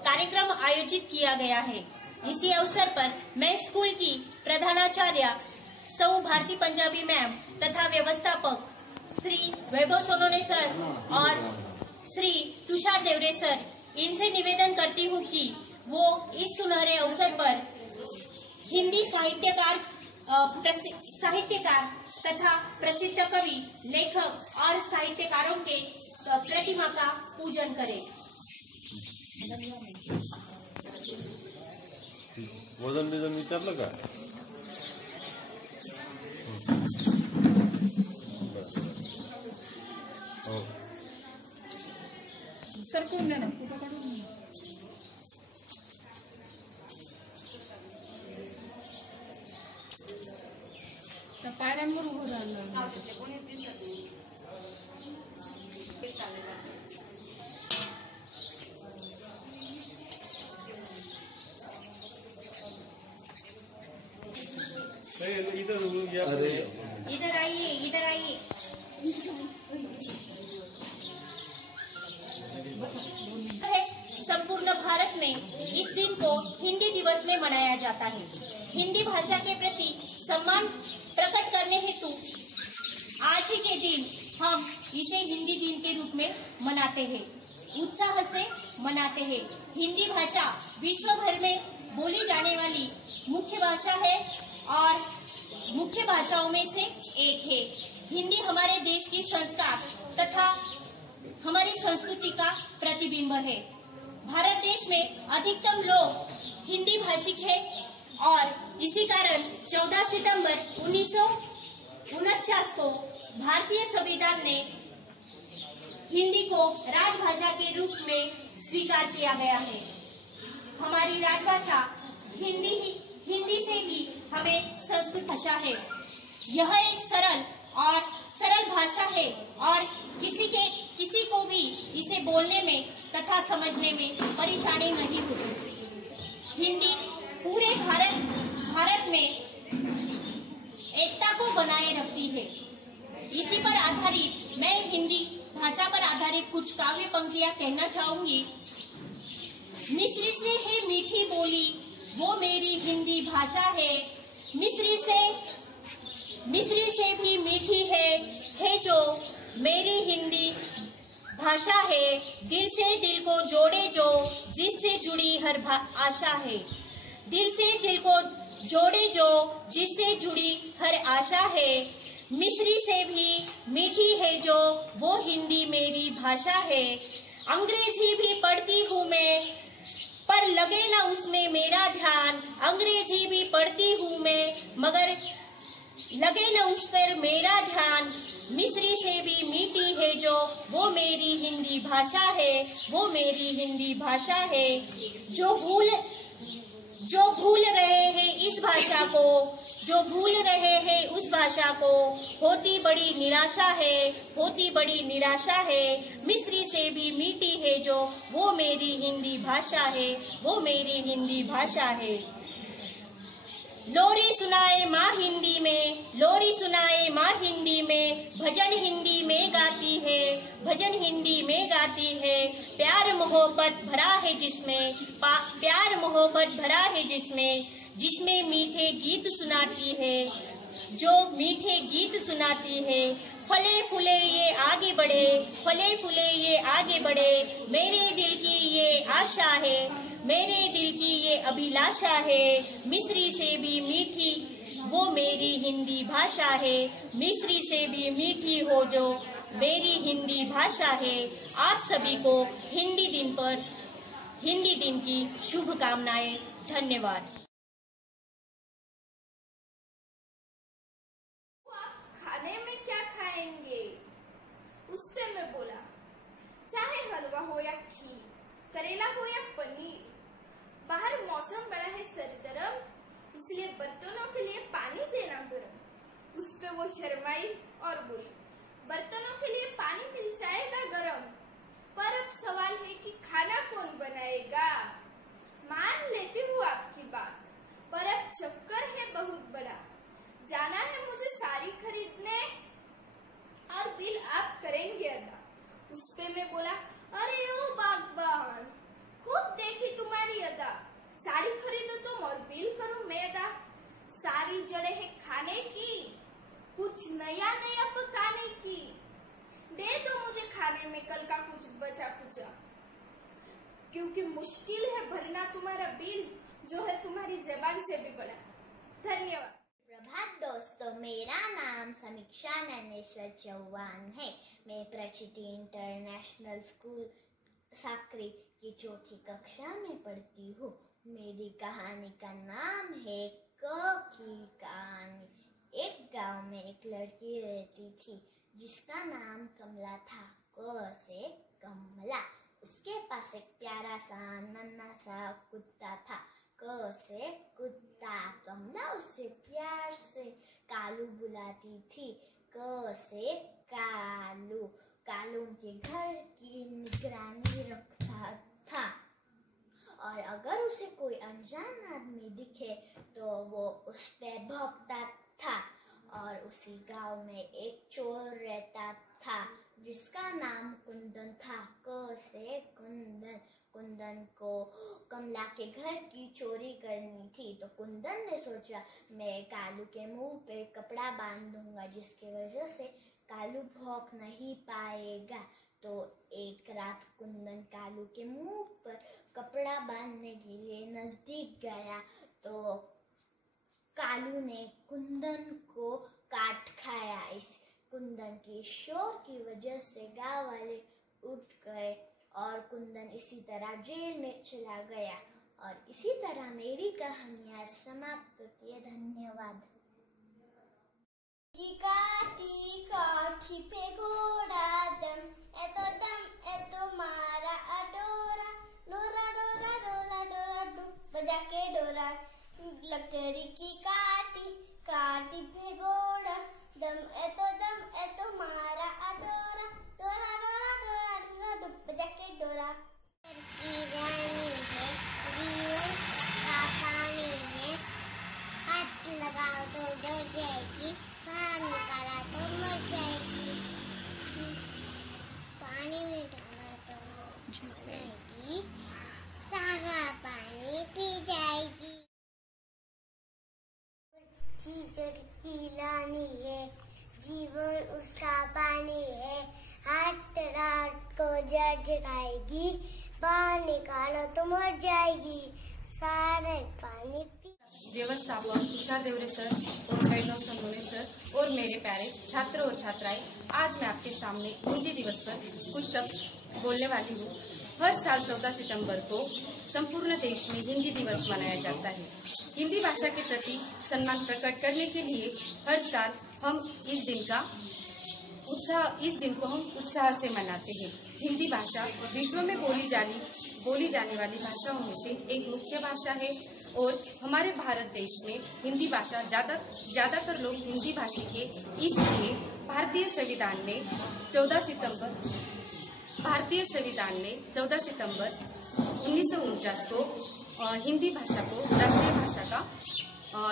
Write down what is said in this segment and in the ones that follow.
कार्यक्रम आयोजित किया गया है। इसी अवसर पर मैं स्कूल की प्रधानाचार्य सौ भारती पंजाबी मैम तथा व्यवस्थापक श्री वैभव सोनोने सर और श्री तुषार देवरे सर, इनसे निवेदन करती हूँ कि वो इस सुनहरे अवसर पर हिंदी साहित्यकार तथा प्रसिद्ध कवि, लेखक और साहित्यकारों के प्रतिमा का पूजन करें। वजन बिजन विचारलं का? हो सर कोण द्या ना त्या पायऱ्यांवर उभं राहिलं। इधर आइए, इधर आइए। संपूर्ण भारत में इस दिन को हिंदी दिवस में मनाया जाता है। हिंदी भाषा के प्रति सम्मान प्रकट करने हेतु आज ही के दिन हम इसे हिंदी दिन के रूप में मनाते हैं, उत्साह से मनाते हैं। हिंदी भाषा विश्व भर में बोली जाने वाली मुख्य भाषा है और मुख्य भाषाओं में से एक है। हिंदी हमारे देश की संस्कार तथा हमारी संस्कृति का प्रतिबिंब है। भारत देश में अधिकतम लोग हिंदी भाषिक है और इसी कारण 14 सितंबर 1949 को भारतीय संविधान ने हिंदी को राजभाषा के रूप में स्वीकार किया गया है। हमारी राजभाषा हिंदी से ही हमें संस्कृत भाषा है। यह एक सरल भाषा है और किसी को भी इसे बोलने में तथा समझने में परेशानी नहीं होती। हिंदी पूरे भारत में एकता को बनाए रखती है। इसी पर आधारित मैं हिंदी भाषा पर आधारित कुछ काव्य पंक्तियां कहना चाहूंगी। मिस्री से है मीठी बोली, वो मेरी हिंदी भाषा है। मिस्री से भी मीठी है जो मेरी हिंदी भाषा है। दिल से दिल को जोड़े जो, जिससे जुड़ी हर आशा है। दिल से दिल को जोड़े जो, जिससे जुड़ी हर आशा है। मिस्री से भी मीठी है जो, वो हिंदी मेरी भाषा है। अंग्रेजी भी पढ़ती हूँ मैं, पर लगे ना उसमें मेरा ध्यान। अंग्रेजी भी पढ़ती हूँ मैं, मगर लगे ना उस पर मेरा ध्यान। मिस्री से भी मीठी है जो, वो मेरी हिंदी भाषा है। वो मेरी हिंदी भाषा है। जो भूल रहे हैं इस भाषा को, जो भूल रहे हैं उस भाषा को, होती बड़ी निराशा है, होती बड़ी निराशा है। मिस्री से भी मीठी है जो, वो मेरी हिंदी भाषा है। वो मेरी हिंदी भाषा है। लोरी सुनाए माँ हिंदी में, लोरी सुनाए माँ हिंदी में। भजन हिंदी में गाती है, भजन हिंदी में गाती है। प्यार मोहब्बत भरा है जिसमें, प्यार मोहब्बत भरा है जिसमें मीठे गीत सुनाती है, जो मीठे गीत सुनाती है। फले फूले ये आगे बढ़े, फले फूले ये आगे बढ़े। मेरे दिल की ये आशा है, मेरे दिल की ये अभिलाषा है। मिस्री से भी मीठी वो मेरी हिंदी भाषा है। मिस्री से भी मीठी हो जो मेरी हिंदी भाषा है। आप सभी को हिंदी दिन की शुभकामनाएं। धन्यवाद। खाने में क्या खाएंगे? उस पे मैं बोला, चाहे हलवा हो या खीर, करेला हो या पनीर। बाहर मौसम बड़ा है सरगर्म, इसलिए बर्तनों के लिए पानी देना गरम। उस पे वो शर्माई और बोली, बर्तनों के लिए पानी मिल जाएगा गरम, पर अब सवाल है कि खाना कौन बनाएगा? मान लेती हूँ आपकी बात, पर अब चक्कर है बहुत बड़ा। जाना है मुझे साड़ी खरीदने और बिल आप करेंगे अदा। उस पे मैं बोला, अरे ओ बागबान, खूब देखी साड़ी खरीदो तुम और बिल करो मैं अदा। सारी जड़ें हैं खाने की, कुछ नया नया पकाने की। दे दो मुझे खाने में कल का कुछ बचा कुचा, क्योंकि मुश्किल है भरना तुम्हारा बिल, जो है तुम्हारी ज़बान से भी बड़ा। धन्यवाद। प्रभात दोस्तों, मेरा नाम समीक्षा नैनेश्वर चौहान है। मैं प्रचिति इंटरनेशनल स्कूल साकरी की चौथी कक्षा में पढ़ती हूँ। मेरी कहानी का नाम है क की कहानी। एक गांव में एक लड़की रहती थी जिसका नाम कमला था। क से कमला। उसके पास एक प्यारा सा नन्हा सा कुत्ता था। क से कुत्ता। कमला उससे प्यार से कालू बुलाती थी। क से कालू। कालू उनके घर की निगरानी रखता था और अगर उसे कोई अनजान आदमी दिखे तो वो उस पर भौंकता था। और उसी गांव में एक चोर रहता था जिसका नाम कुंदन था। क से कुंदन। कुंदन को कमला के घर की चोरी करनी थी, तो कुंदन ने सोचा मैं कालू के मुंह पे कपड़ा बांध दूंगा जिसकी वजह से कालू भौंक नहीं पाएगा। तो एक रात कुंदन कालू के मुंह पर कपड़ा बांधने के लिए नजदीक गया तो कालू ने कुंदन को काट खाया। इस कुंदन के शोर की वजह से गांव वाले उठ गए और कुंदन इसी तरह जेल में चला गया। और इसी तरह मेरी कहानी आज समाप्त होती है। धन्यवाद। काटी काठी पे घोड़ा दम ए तो मारा अडोरा डोरा डोरा डोरा डोरा डुप बजा के डोरा। लकड़ी की काटी काटी पे घोड़ा दम ए तो मारा अडोरा डोरा डोरा डोरा डोरा डुप बजा के डोरा। की रानी है, जीवन का पानी है, हाथ लगाओ तो डर जाएगी, बाहर निकाला तो मर जाएगी, पानी में डाला तो मर जाएगी, सारा पानी पी जाएगी। चीज़ की रानी है, जीवन उसका पानी है, हाथ रात को जड़ जगाएगी, बाहर निकालो तो मर जाएगी, सारे पानी पी। व्यवस्थापक तुषार देवरे सर और कैलाव सोनवणे सर और मेरे प्यारे छात्र और छात्राएं, आज मैं आपके सामने हिंदी दिवस पर कुछ शब्द बोलने वाली हूँ। हर साल 14 सितंबर को संपूर्ण देश में हिंदी दिवस मनाया जाता है। हिंदी भाषा के प्रति सम्मान प्रकट करने के लिए हर साल हम इस दिन को हम उत्साह से मनाते हैं। हिंदी भाषा विश्व में बोली जाने वाली भाषाओं में से एक मुख्य भाषा है और हमारे भारत देश में हिंदी भाषा ज्यादातर लोग हिंदी भाषी के, इसलिए भारतीय संविधान ने 14 सितंबर 1949 को हिंदी भाषा को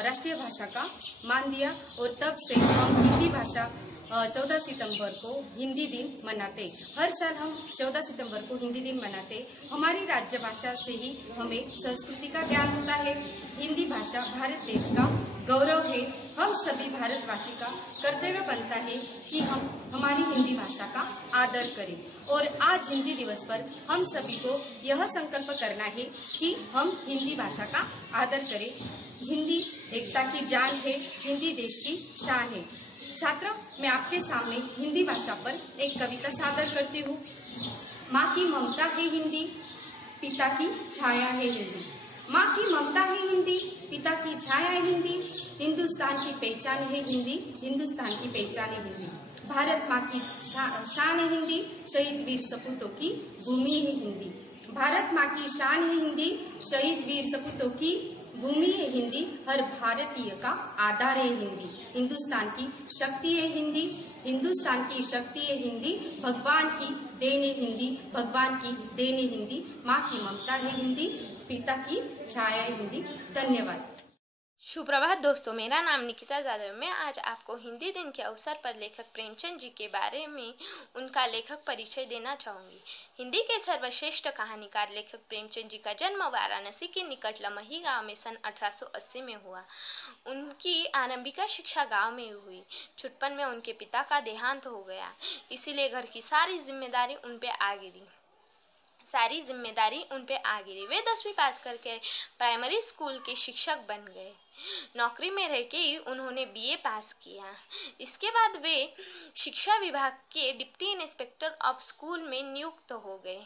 राष्ट्रीय भाषा का मान दिया और तब से हम हिंदी भाषा 14 सितंबर को हिंदी दिन मनाते। हर साल हम 14 सितंबर को हिंदी दिन मनाते। हमारी राज्य भाषा से ही हमें संस्कृति का ज्ञान होता है। हिंदी भाषा भारत देश का गौरव है। हम सभी भारतवासी का कर्तव्य बनता है कि हम हमारी हिंदी भाषा का आदर करें। और आज हिंदी दिवस पर हम सभी को यह संकल्प करना है कि हम हिंदी भाषा का आदर करें। हिंदी एकता की जान है, हिंदी देश की शान है। छात्रों, मैं आपके सामने हिंदी भाषा पर एक कविता सादर करती हूँ। माँ की ममता है हिंदी, पिता की छाया है हिंदी। माँ की ममता है हिंदी, पिता की छाया है हिंदी। हिंदुस्तान की पहचान है हिंदी, हिंदुस्तान की पहचान है हिंदी। भारत माँ की शान है हिंदी, शहीद वीर सपूतों की भूमि है हिंदी। भारत माँ की शान है हिंदी, शहीद वीर सपूतों की भूमि है हिंदी। हर भारतीय का आधार है हिंदी। हिंदुस्तान की शक्ति है हिंदी, हिंदुस्तान की शक्ति है हिंदी। भगवान की देन है हिंदी, भगवान की देन है हिंदी। माँ की ममता है हिंदी, पिता की छाया है हिंदी। धन्यवाद। सुप्रभात दोस्तों, मेरा नाम निकिता जादव। मैं आज आपको हिंदी दिन के अवसर पर लेखक प्रेमचंद जी के बारे में उनका लेखक परिचय देना चाहूँगी। हिंदी के सर्वश्रेष्ठ कहानीकार लेखक प्रेमचंद जी का जन्म वाराणसी के निकट लमही गांव में सन 1880 में हुआ। उनकी आरंभिक शिक्षा गांव में हुई। छुटपन में उनके पिता का देहांत हो गया, इसीलिए घर की सारी जिम्मेदारी उन पे आ गिरी। वे 10वीं पास करके प्राइमरी स्कूल के शिक्षक बन गए। नौकरी में रह के ही उन्होंने बीए पास किया। इसके बाद वे शिक्षा विभाग के डिप्टी इंस्पेक्टर ऑफ स्कूल में नियुक्त हो गए।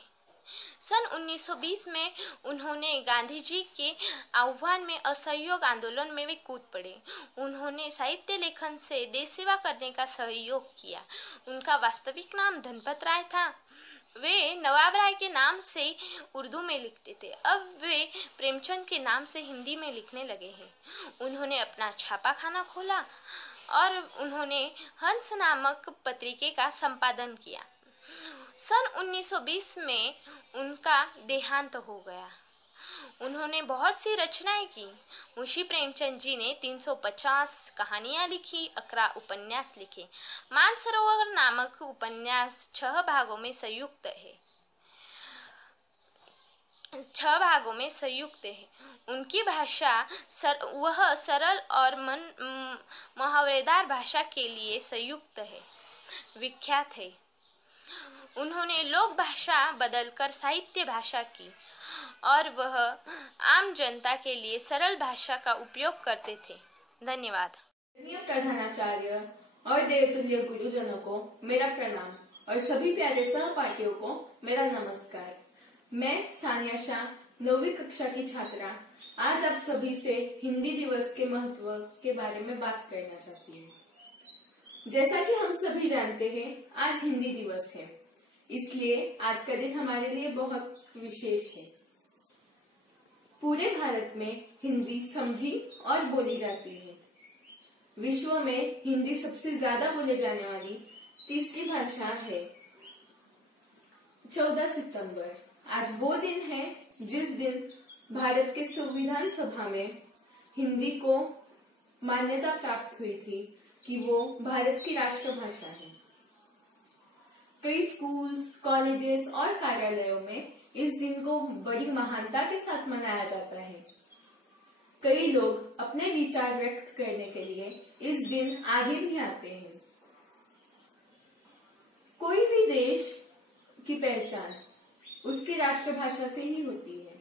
सन 1920 में उन्होंने गांधी जी के आह्वान में असहयोग आंदोलन में वे कूद पड़े। उन्होंने साहित्य लेखन से देश सेवा करने का सहयोग किया। उनका वास्तविक नाम धनपत राय था। वे नवाब राय के नाम से उर्दू में लिखते थे। अब वे प्रेमचंद के नाम से हिंदी में लिखने लगे हैं। उन्होंने अपना छापाखाना खोला और उन्होंने हंस नामक पत्रिके का संपादन किया। सन 1920 में उनका देहांत हो गया। उन्होंने बहुत सी रचनाएं की। मुंशी प्रेमचंद जी ने 350 कहानियां लिखी, 11 उपन्यास लिखे। मानसरोवर नामक उपन्यास 6 भागों में संयुक्त है। उनकी भाषा वह सरल और मुहावरेदार भाषा के लिए विख्यात है। उन्होंने लोक भाषा बदलकर साहित्य भाषा की और वह आम जनता के लिए सरल भाषा का उपयोग करते थे। धन्यवाद। प्रधानाचार्य और देवतुल्य गुरुजनों को मेरा प्रणाम और सभी प्यारे सहपाठियों को मेरा नमस्कार। मैं सानिया शाह 9वीं कक्षा की छात्रा आज आप सभी से हिंदी दिवस के महत्व के बारे में बात करना चाहती हूँ। जैसा कि हम सभी जानते हैं, आज हिंदी दिवस है, इसलिए आज का दिन हमारे लिए बहुत विशेष है। पूरे भारत में हिंदी समझी और बोली जाती है। विश्व में हिंदी सबसे ज्यादा बोले जाने वाली तीसरी भाषा है। 14 सितंबर आज वो दिन है जिस दिन भारत के संविधान सभा में हिंदी को मान्यता प्राप्त हुई थी कि वो भारत की राष्ट्रभाषा है। कई स्कूल्स, कॉलेजेस और कार्यालयों में इस दिन को बड़ी महानता के साथ मनाया जाता है। कई लोग अपने विचार व्यक्त करने के लिए इस दिन आगे भी आते हैं। कोई भी देश की पहचान उसकी राष्ट्रभाषा से ही होती है।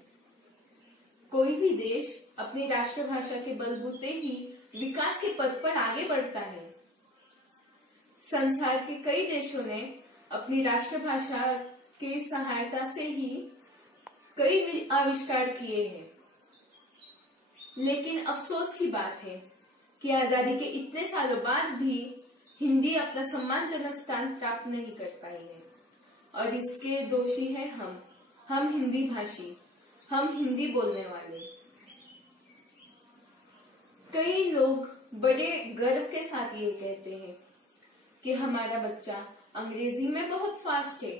कोई भी देश अपनी राष्ट्रभाषा के बलबूते ही विकास के पथ पर आगे बढ़ता है। संसार के कई देशों ने अपनी राष्ट्रभाषा की सहायता से ही कई आविष्कार किए हैं। लेकिन अफसोस की बात है कि आजादी के इतने सालों बाद भी हिंदी अपना सम्मानजनक स्थान प्राप्त नहीं कर पाई है और इसके दोषी है हम हिंदी भाषी, हम हिंदी बोलने वाले। कई लोग बड़े गर्व के साथ ये कहते हैं कि हमारा बच्चा अंग्रेजी में बहुत फास्ट है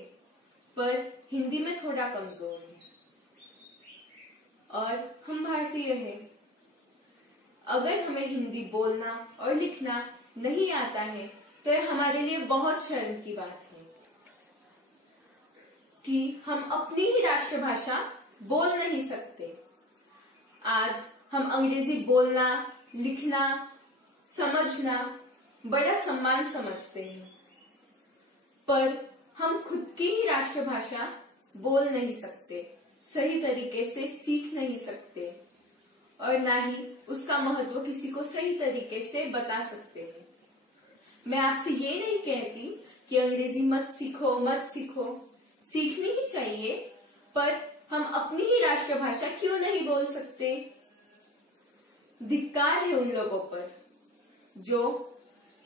पर हिंदी में थोड़ा कमजोर है। और हम भारतीय हैं। अगर हमें हिंदी बोलना और लिखना नहीं आता है तो यह हमारे लिए बहुत शर्म की बात है कि हम अपनी ही राष्ट्रभाषा बोल नहीं सकते। आज हम अंग्रेजी बोलना, लिखना, समझना बड़ा सम्मान समझते हैं, पर हम खुद की ही राष्ट्रभाषा बोल नहीं सकते, सही तरीके से सीख नहीं सकते और ना ही उसका महत्व किसी को सही तरीके से बता सकते हैं। मैं आपसे ये नहीं कहती कि अंग्रेजी मत सीखो, सीखनी ही चाहिए, पर हम अपनी ही राष्ट्रभाषा क्यों नहीं बोल सकते? धिक्कार है उन लोगों पर जो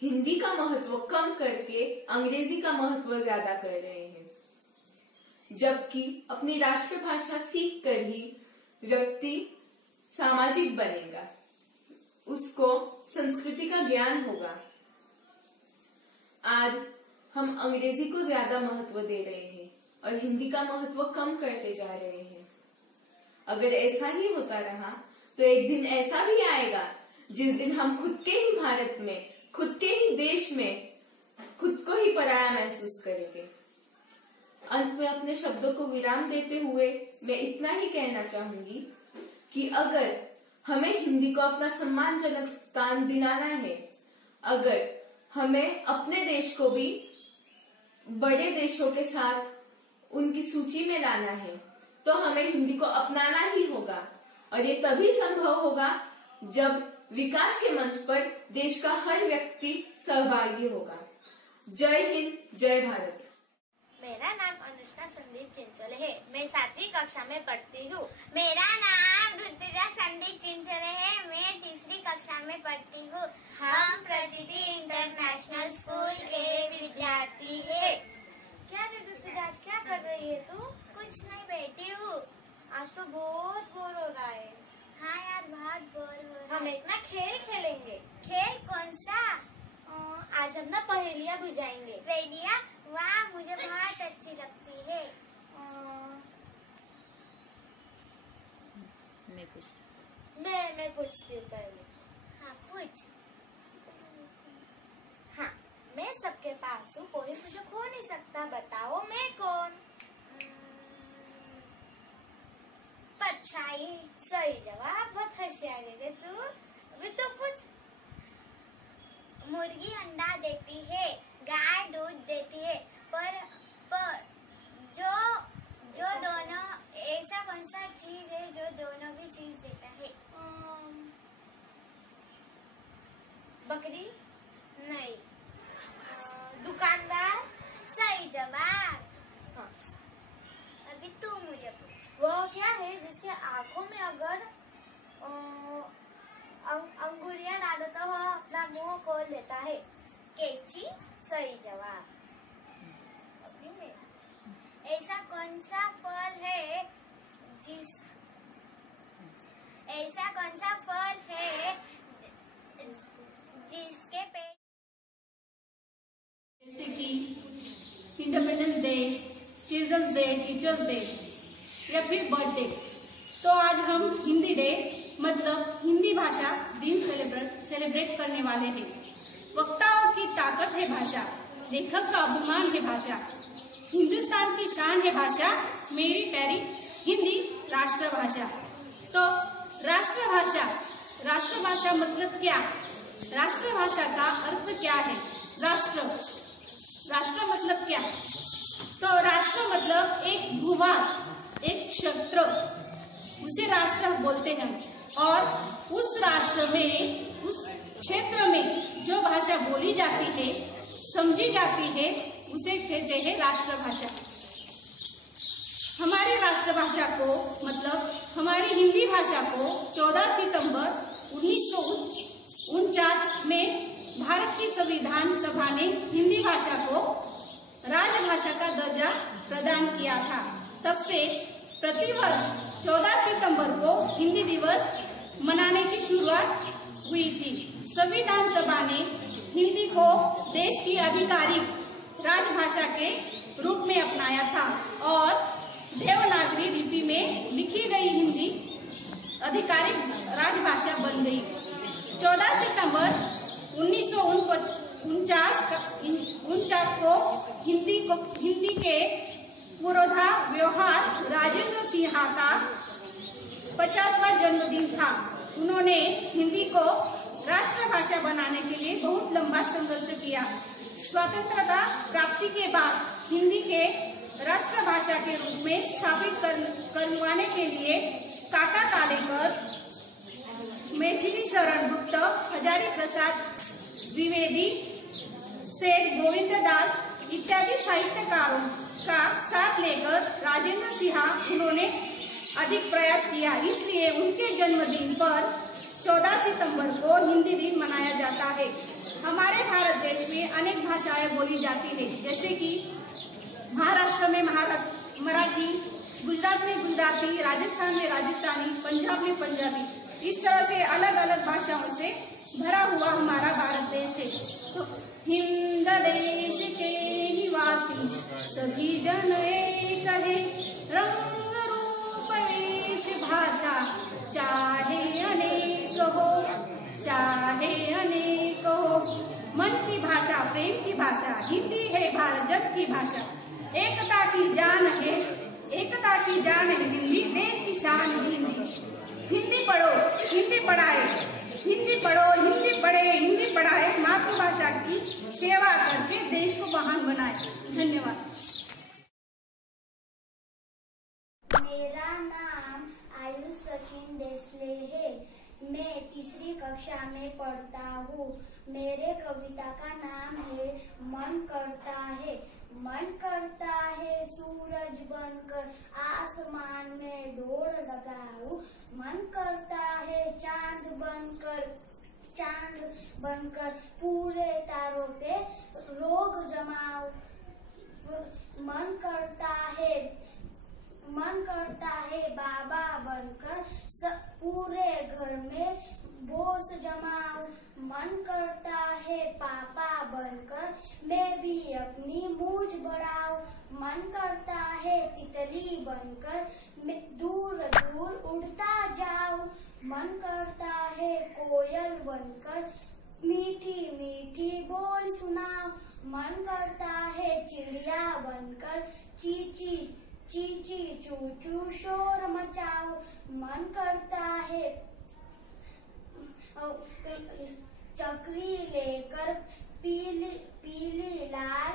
हिंदी का महत्व कम करके अंग्रेजी का महत्व ज्यादा कर रहे हैं, जबकि अपनी राष्ट्रभाषा सीख कर ही व्यक्ति सामाजिक बनेगा, उसको संस्कृति का ज्ञान होगा। आज हम अंग्रेजी को ज्यादा महत्व दे रहे हैं और हिंदी का महत्व कम करते जा रहे हैं। अगर ऐसा ही होता रहा तो एक दिन ऐसा भी आएगा जिस दिन हम खुद के ही भारत में, खुद के ही देश में खुद को ही पराया महसूस करेंगे। अंत में अपने शब्दों को विराम देते हुए मैं इतना ही कहना चाहूंगी कि अगर हमें हिंदी को अपना सम्मानजनक स्थान दिलाना है, अगर हमें अपने देश को भी बड़े देशों के साथ उनकी सूची में लाना है, तो हमें हिंदी को अपनाना ही होगा। और ये तभी संभव होगा जब विकास के मंच पर देश का हर व्यक्ति सहभागी होगा। जय हिंद, जय भारत। मेरा नाम अनुष्का संदीप चिंचोले है। मैं 7वीं कक्षा में पढ़ती हूँ। मेरा नाम ऋतुजा संदीप चिंचोले है। मैं 3री कक्षा में पढ़ती हूँ। हम प्रचिति इंटरनेशनल स्कूल के विद्यार्थी है। क्या रे ऋतुजा, क्या कर रही है तू? कुछ नहीं, बैठी हूँ। आज तो बहुत बोर हो रहा है। हाँ यार, बहुत बोर हो रहा है। हम एक ना खेल खेलेंगे। खेल कौन सा? आज हम ना पहेलियाँ बुझाएंगे। पहेलियाँ? वाह, मुझे बहुत अच्छी लगती है। मैं पूछती हूँ पहले। हाँ, पूछ। हाँ, मैं सबके पास हूँ, कोई मुझे खो नहीं सकता। बताओ मैं कौन? परछाई। सही जवाब, बहुत होशियार है तू। अभी तो पूछ। मुर्गी अंडा देती है, गाय दूध देती है, पर जो दोनों, ऐसा कौन सा चीज है जो दोनों भी चीज देता है? बकरी? नहीं। दुकानदार? सही जवाब। हाँ, अभी तू मुझे पूछ। वो क्या है जिसके आंखों में अगर अंगुलियां डालो तो वह अपना मुंह खोल लेता है? कैंची? सही जवाब। अभी मैं, ऐसा कौन सा फल है जिसके पेड़, जैसे कि Independence Day, Children's Day, Teachers' Day या फिर बर्थडे। तो आज हम हिंदी डे मतलब हिंदी भाषा दिन सेलिब्रेट करने वाले हैं। वक्ताओं की ताकत है भाषा, लेखक का अभिमान है भाषा, हिंदुस्तान की शान है भाषा, मेरी प्यारी हिंदी राष्ट्रभाषा। तो राष्ट्रभाषा मतलब क्या? राष्ट्रभाषा का अर्थ क्या है? राष्ट्र मतलब क्या? तो राष्ट्र मतलब एक भूभाग, एक क्षेत्र, उसे राष्ट्र बोलते हैं। और उस राष्ट्र में, उस क्षेत्र में जो भाषा बोली जाती है, समझी जाती है, उसे कहते हैं राष्ट्रभाषा। हमारी राष्ट्रभाषा को मतलब हमारी हिंदी भाषा को 14 सितंबर 1949 में भारत की संविधान सभा ने हिंदी भाषा को राजभाषा का दर्जा प्रदान किया था। तब से प्रतिवर्ष 14 सितंबर को हिंदी दिवस मनाने की शुरुआत हुई थी। संविधान सभा ने हिंदी को देश की आधिकारिक राजभाषा के रूप में अपनाया था और देवनागरी लिपि में लिखी गई हिंदी आधिकारिक राजभाषा बन गई। 14 सितंबर 1949 को हिंदी के पुरोधा व्यवहार राजेंद्र सिंह का 50वां जन्मदिन था। उन्होंने हिंदी को राष्ट्रभाषा बनाने के लिए बहुत लंबा संघर्ष किया। स्वतंत्रता प्राप्ति के बाद हिंदी के राष्ट्रभाषा के रूप में स्थापित करवाने के लिए काका कालेकर, मैथिली शरण गुप्त, हजारी प्रसाद द्विवेदी, सेठ गोविंद दास इत्यादि साहित्यकारों का साथ लेकर राजेंद्र सिंह उन्होंने अधिक प्रयास किया। इसलिए उनके जन्मदिन पर 14 सितंबर को हिंदी दिन मनाया जाता है। हमारे भारत देश में अनेक भाषाएं बोली जाती है, जैसे कि महाराष्ट्र में मराठी, गुजरात में गुजराती, राजस्थान में राजस्थानी, पंजाब में पंजाबी। इस तरह से अलग अलग भाषाओं से भरा हुआ हमारा भारत देश है। तो हिंद देश के निवासी सभी जन एक है, रंग रूप वेश भाषा चाहे भाषा, हिंदी है भारत जन की भाषा। एकता की जान है, एकता की जान है हिंदी, देश की शान है हिंदी। हिंदी पढ़ो, हिंदी पढ़ाए, हिंदी पढ़ो, हिंदी पढ़े, हिंदी पढ़ाए, मातृभाषा की सेवा करके देश को महान बनाए। धन्यवाद। मेरा नाम आयुष सचिन देसले है। मैं तीसरी कक्षा में पढ़ता हूँ। मेरे कविता का नाम है मन करता है। मन करता है सूरज बनकर आसमान में दौड़ लगाऊं। मन करता है चांद बनकर पूरे तारों पे रोग जमाऊं। मन करता है बाबा बनकर पूरे घर में बोझ जमाऊं। मन करता है पापा बनकर मैं भी अपनी मूंछ बढ़ाऊं। मन करता है तितली बनकर मैं दूर दूर उड़ता जाऊं। मन करता है कोयल बनकर मीठी मीठी बोल सुनाऊं। मन करता है चिड़िया बनकर चीची चीची चू चू शोर मचाओ। मन करता है चक्री लेकर पीली पीली लाल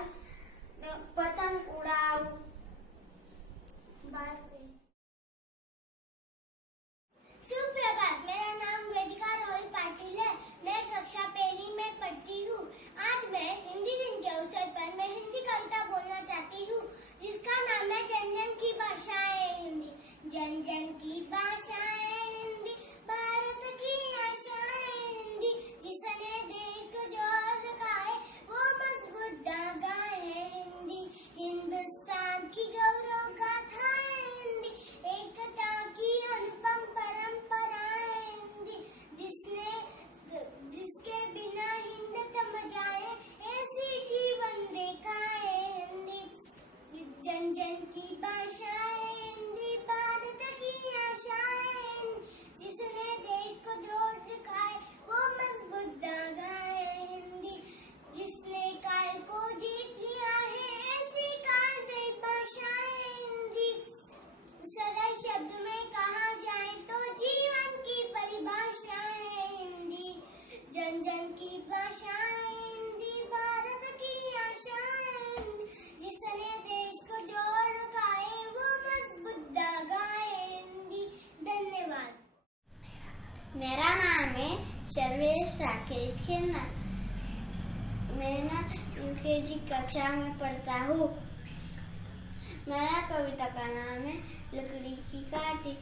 पतंग उड़ाओ। सुप्रभात, मेरा नाम वेदिका रोहित पाटिल है। मैं कक्षा पहली में पढ़ती हूँ। आज मैं हिंदी दिन के अवसर पर मैं हिंदी कविता बोलना चाहती हूँ, जिसका नाम है जन जन की भाषा है हिंदी। जन जन की भाषा है हिंदी, भारत की आशा है हिंदी। जिसने देश को जोड़ रखा है वो मजबूत धागा है हिंदी। हिंदुस्तान की गौरव गाथा है हिंदी, एकता की अनुपम परंपरा है हिंदी। जिसके बिना हिंद थम जाए ऐसी जीवन रेखा है हिंदी। जन जन की भाषा है हिंदी, भारत की आशा है हिंदी। जिसने देश को जोड़ रखा है वो मजबूत धागा है हिंदी। जिसने काल को जीत लिया है ऐसी कालजयी भाषा है हिंदी। सरल शब्द में कहा जाए तो जीवन की परिभाषा है हिंदी। जन जन की भाषा है हिंदी, भारत की आशा है हिंदी। जिसने देश को जोड़ रखा है वो मजबूत धागा है हिंदी। धन्यवाद। मेरा नाम है सर्वेश राकेश खन्ना। मैं यूकेजी कक्षा में पढ़ता हूँ। मेरा कविता का नाम है लकड़ी की काटी।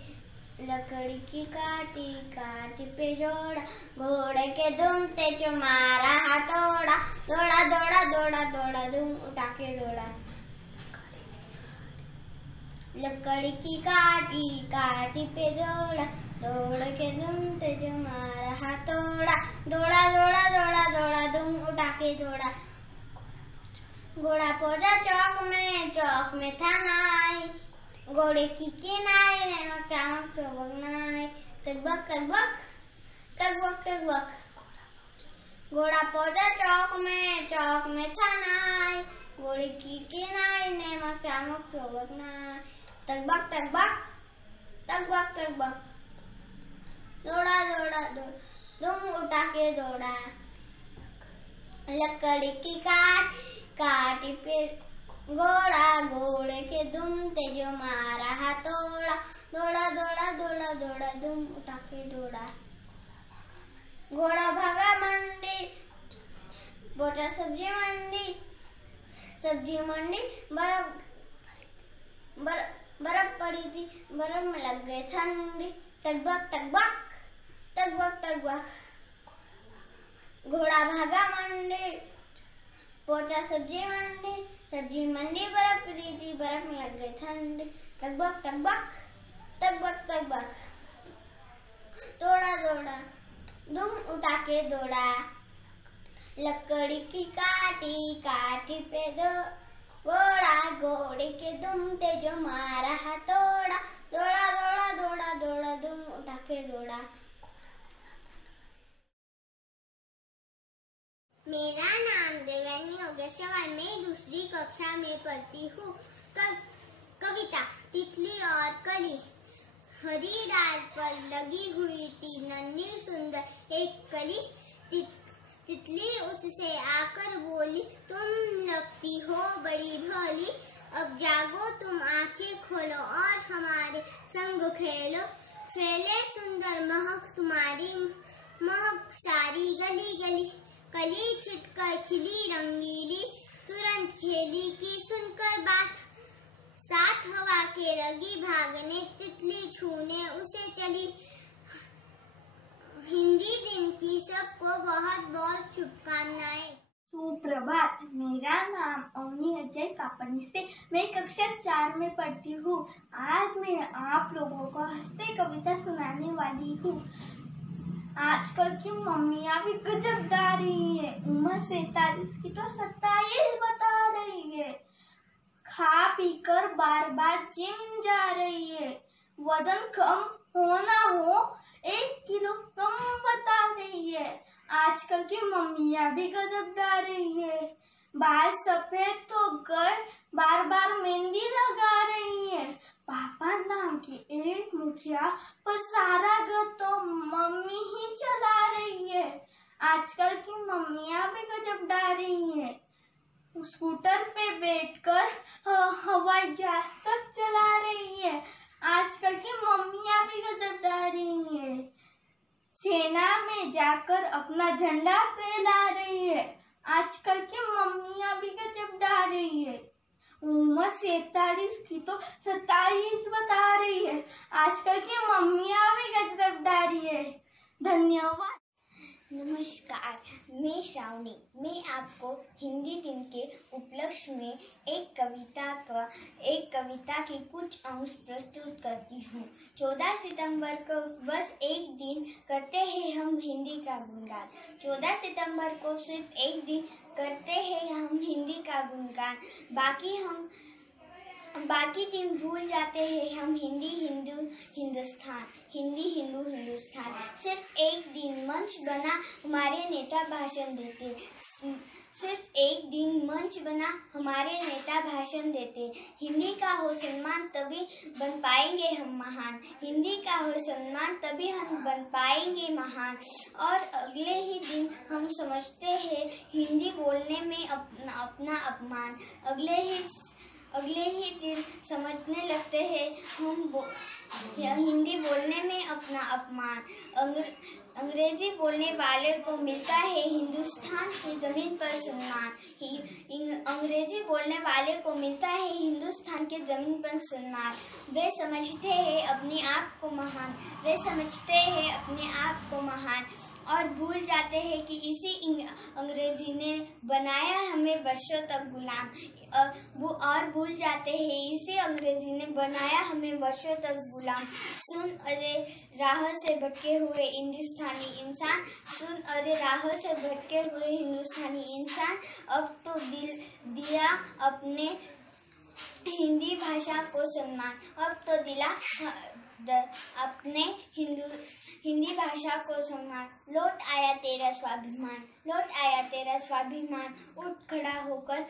लकड़ी की काटी काटी पे जोड़ा, घोड़े के दुम ते जो मारा हथौड़ा। दौड़ा दौड़ा दौड़ा दौड़ा दुम उठा के दौड़ा। लकड़ी की काटी काटी पे जोड़ा, घोड़े के दुम ते जो मारा हथौड़ा। दौड़ा दौड़ा दौड़ा दौड़ा दुम उठा के दौड़ा। घोड़ा पहुंचा चौक में था नाई। घोड़े की किनाई नमक चामक चौबक नाई। तकबक तकबक तकबक तकबक। घोड़ा पहुंचा चौक में था नाई। घोड़े की किनाई नमक चामक चौबक नाई। तकबक तकबक तकबक तकबक। दौड़ा दौड़ा दुम उठा के दौड़ा। लकड़ी की काटी पे घोड़ा, घोड़े के दुम ते जो मारा हथौड़ा। दौड़ा दौड़ा दौड़ा दौड़ा दुम उठा के दौड़ा। घोड़ा भागा मंडी, पहुंचा सब्जी मंडी। सब्जी मंडी बर्फ पड़ी थी, बर्फ में लग गई ठंडी। तकबक तकबक तकबक तकबक। घोड़ा भागा मंडी, पहुंचा सब्जी मंडी। सब्जी मंडी बर्फ पड़ी थी, बर्फ में लग गई ठंडी। तकबक तकबक तकबक तकबक। दौड़ा दौड़ा दुम उठा के दौड़ा। लकड़ी की काटी पे घोड़ा, घोड़े के दुम ते जो मारा हथौड़ा। दौड़ा दौड़ा दौड़ा दौड़ा दुम उठा के दौड़ा। मेरा नाम देवयानी अगस्त चौहान। मैं दूसरी कक्षा में पढ़ती हूँ। कविता तितली और कली। हरी डाल पर लगी हुई थी नन्ही सुंदर एक कली। तितली उससे आकर बोली, तुम लगती हो बड़ी भोली। अब जागो तुम आंखें खोलो और हमारे संग खेलो। फैले सुंदर महक तुम्हारी महक सारी गली गली। कली छिटकर खिली रंगीली, तुरंत खेली की सुनकर बात। साथ हवा के लगी भागने, तितली छूने उसे चली। हिंदी दिन की सबको बहुत बहुत शुभकामनाएं। सुप्रभात, मेरा नाम अवनी अजय कापनी से मैं कक्षा 4 में पढ़ती हूँ। आज मैं आप लोगों को हास्य कविता सुनाने वाली हूँ। आजकल की मम्मियाँ भी गजब गा रही है। उम्र 47 की तो 27 बता रही है। खा पीकर बार बार जिम जा रही है। वजन कम होना हो 1 किलो कम बता रही है। आजकल की मम्मियाँ भी गजब गा रही है। बाल सफेद तो गए, बार बार मेहंदी लगा रही है। पापा नाम की एक मुखिया पर सारा घर तो मम्मी ही चला रही है। आजकल की मम्मियाँ भी गजब गा रही है। स्कूटर पे बैठकर हवाई जहाज तक चला रही है। आजकल की मम्मियाँ भी गजब गा रही है। सेना में जाकर अपना झंडा फहरा रही है। आजकल की मम्मियाँ भी गजब गा रही है। उम्र 47 की तो 27 बता रही है। आजकल की मम्मियाँ भी गजब गा रही है। धन्यवाद। नमस्कार, मैं श्रावणी। मैं आपको हिंदी दिन के उपलक्ष्य में एक कविता के कुछ अंश प्रस्तुत करती हूँ। 14 सितंबर को बस एक दिन करते हैं हम हिंदी का गुणगान। 14 सितंबर को सिर्फ एक दिन करते हैं हम हिंदी का गुणगान। बाकी दिन भूल जाते हैं हम हिंदी हिंदुस्तान। सिर्फ एक दिन मंच बना हमारे नेता भाषण देते। सिर्फ एक दिन मंच बना हमारे नेता भाषण देते। हिंदी का हो सम्मान तभी बन पाएंगे हम महान। हिंदी का हो सम्मान तभी हम बन पाएंगे महान। और अगले ही दिन हम समझते हैं हिंदी बोलने में अपना अपमान। अगले ही दिन समझने लगते हैं हम हिंदी बोलने में अपना अपमान। अंग्रेजी बोलने वाले को मिलता है हिंदुस्तान की जमीन पर सम्मान। अंग्रेजी बोलने वाले को मिलता है हिंदुस्तान के जमीन पर सम्मान। वे समझते हैं अपने आप को महान। वे समझते हैं अपने आप को महान और भूल जाते हैं कि इसी अंग्रेजी ने बनाया हमें वर्षों तक गुलाम। और भूल जाते हैं इसी अंग्रेजी ने बनाया हमें वर्षों तक गुलाम। सुन अरे राह से भटके हुए हिंदुस्तानी इंसान। सुन अरे राह से भटके हुए हिंदुस्तानी इंसान। अब तो दिया अपने हिंदी भाषा को सम्मान। अब तो दिला अपने हिंदी भाषा को सम्मान। लौट आया तेरा स्वाभिमान। लौट आया तेरा स्वाभिमान। उठ खड़ा होकर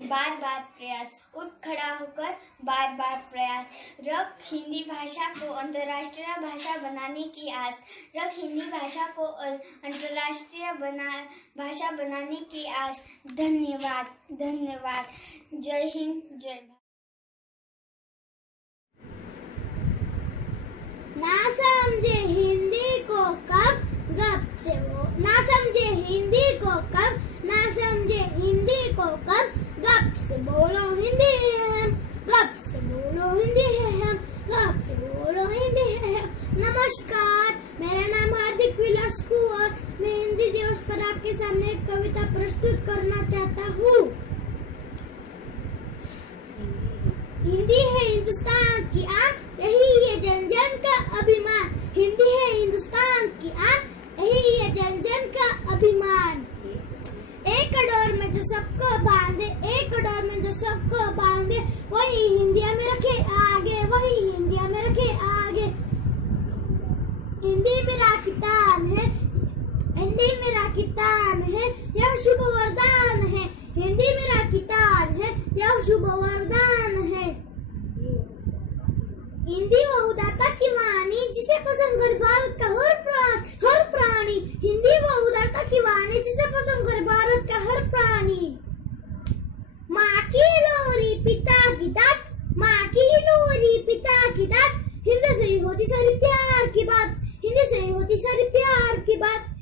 बार बार प्रयास। उठ खड़ा होकर बार बार प्रयास। रख हिंदी भाषा को अंतर्राष्ट्रीय भाषा बनाने की आस। रख हिंदी भाषा को अंतर्राष्ट्रीय भाषा बनाने की आस। धन्यवाद। धन्यवाद। जय हिंद, जय भारत। ना समझे हिंदी को कब गप से वो। ना समझे हिंदी को कब। ना समझे हिंदी को कब। गप से बोलो हिंदी है हम। गप से बोलो हिंदी है हम। गप से बोलो हिंदी है हम। नमस्कार, मेरा नाम हार्दिक विलास कुंवर। मैं हिंदी दिवस पर आपके सामने एक कविता प्रस्तुत करना चाहता हूँ। हिंदी है हिंदुस्तान की आन, यही है जन जन का अभिमान। हिंदी है हिंदुस्तान की आन, यही है जन जन का अभिमान। एक डोर में जो सबको बांधे। एक डोर में जो सबको बांधे। वही हिंदिया में रखे आगे। वही हिंदिया में रखे आगे। हिंदी मेरा कितान है। हिंदी मेरा कितान है। यह शुभ वरदान है। हिंदी शुभ वरदान है। हिंदी वो उदारता की वाणी जिसे पसंद करे भारत का हर प्राणी। हिंदी वो उदारता की वाणी जिसे पसंद करे भारत का हर प्राणी। माँ की लोरी पिता की डांट, माँ की लोरी पिता की डांट, हिंदी से ही होती सारी प्यार की बात, हिंदी से ही होती सारी प्यार की बात।